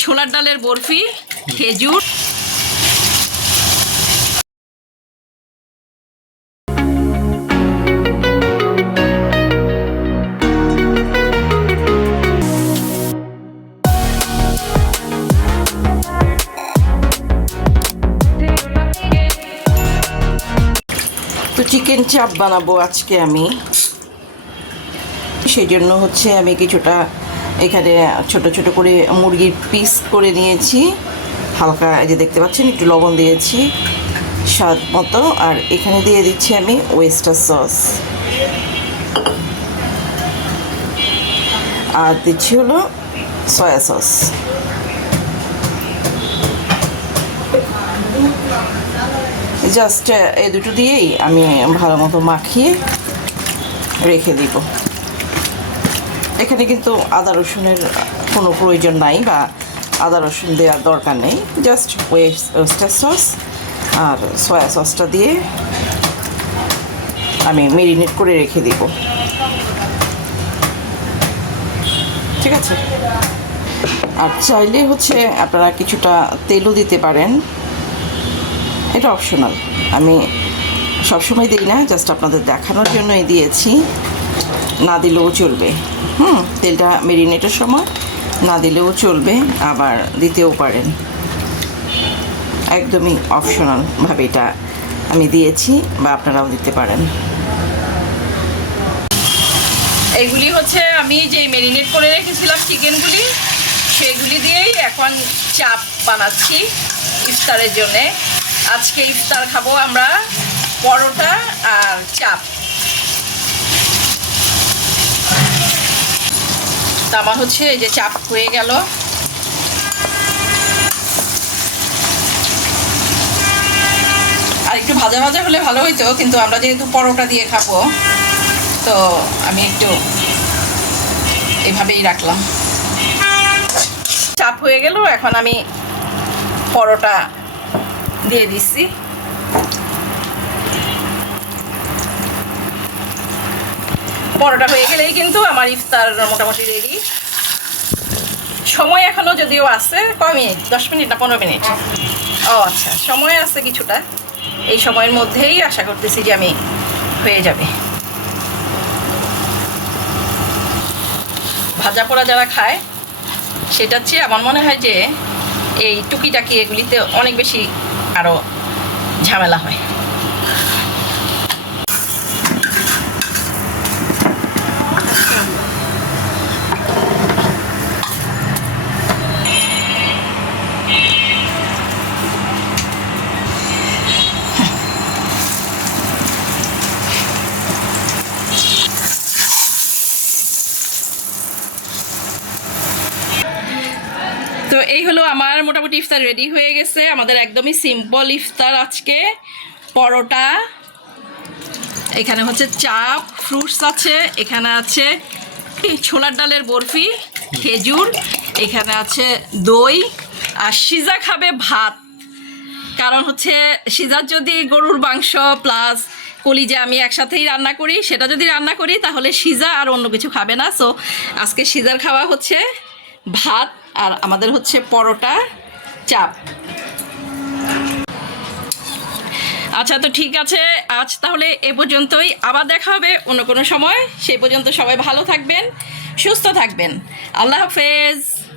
ছোলার ডালের বরফি খেজুর। চিকেন চাপ বানাবো আজকে আমি। সেই জন্য হচ্ছে আমি কিছুটা এখানে ছোট ছোট করে মুরগির পিস করে নিয়েছি। হালকা এই যে দেখতে পাচ্ছেন, একটু লবণ দিয়েছি স্বাদ মতো। আর এখানে দিয়ে দিচ্ছি আমি ওয়েস্টার সস আর দিচ্ছি হলো সয়া সস জাস্ট এই দুটো দিয়েই আমি ভালো মতো মাখিয়ে রেখে দিব। এখানে কিন্তু আদা রসুনের কোনো প্রয়োজন নাই বা আদা রসুন দেওয়ার দরকার নেই। জাস্ট ওয়েস্টার সস আর সয়া সসটা দিয়ে আমি মেরিনেট করে রেখে দিব। ঠিক আছে? আর চাইলে হচ্ছে আপনারা কিছুটা তেলও দিতে পারেন। এটা অপশনাল আমি সবসময় দিই না জাস্ট আপনাদের দেখানোর জন্যই দিয়েছি। না দিলেও চলবে। হুম, তেলটা মেরিনেটের সময় না দিলেও চলবে, আবার দিতেও পারেন। একদমই অপশনালভাবে এটা আমি দিয়েছি বা আপনারাও দিতে পারেন। এইগুলি হচ্ছে আমি যে মেরিনেট করে রেখেছিলাম চিকেনগুলি, সেগুলি দিয়েই এখন চাপ বানাচ্ছি ইফতারের জন্যে। আজকে ইফতার খাব আমরা পরোটা আর চাপ। তা আমার হচ্ছে এই যে চাপ হয়ে গেল। আর একটু ভাজা ভাজা হলে ভালো হইতো, কিন্তু আমরা যেহেতু পরোটা দিয়ে খাব, তো আমি একটু এভাবেই রাখলাম। চাপ হয়ে গেল এখন আমি পরোটা দিয়ে দিচ্ছি। পরোটা হয়ে গেলেই কিন্তু আমার ইফতার মোটামুটি রেডি সময় এখনও যদিও আছে, কয় মিনিট? দশ মিনিট না পনেরো মিনিট? ও আচ্ছা। সময় আছে কিছুটা। এই সময়ের মধ্যেই আশা করতেছি যে আমি হয়ে যাবে। ভাজা পোড়া যারা খায় সেটা চেয়ে আমার মনে হয় যে এই টুকিটাকি এগুলিতে অনেক বেশি আরও ঝামেলা হয়। এই হলো আমার মোটামুটি ইফতার রেডি হয়ে গেছে। আমাদের একদমই সিম্পল ইফতার আজকে। পরোটা, এখানে হচ্ছে চাপ ফ্রুটস আছে, এখানে আছে ছোলার ডালের বরফি, খেজুর, এখানে আছে দই, আর সিজা খাবে ভাত। কারণ হচ্ছে সিজার যদি গরুর মাংস প্লাস কলিজা আমি একসাথেই রান্না করি, সেটা যদি রান্না করি, তাহলে সিজা আর অন্য কিছু খাবে না। সো আজকে সিজার খাওয়া হচ্ছে। ভাত আর আমাদের হচ্ছে পরোটা, চাপ। আচ্ছা তো ঠিক আছে, আজ তাহলে এ পর্যন্তই। আবার দেখা হবে অন্য কোনো সময়। সেই পর্যন্ত সবাই ভালো থাকবেন, সুস্থ থাকবেন। আল্লাহ হাফেজ।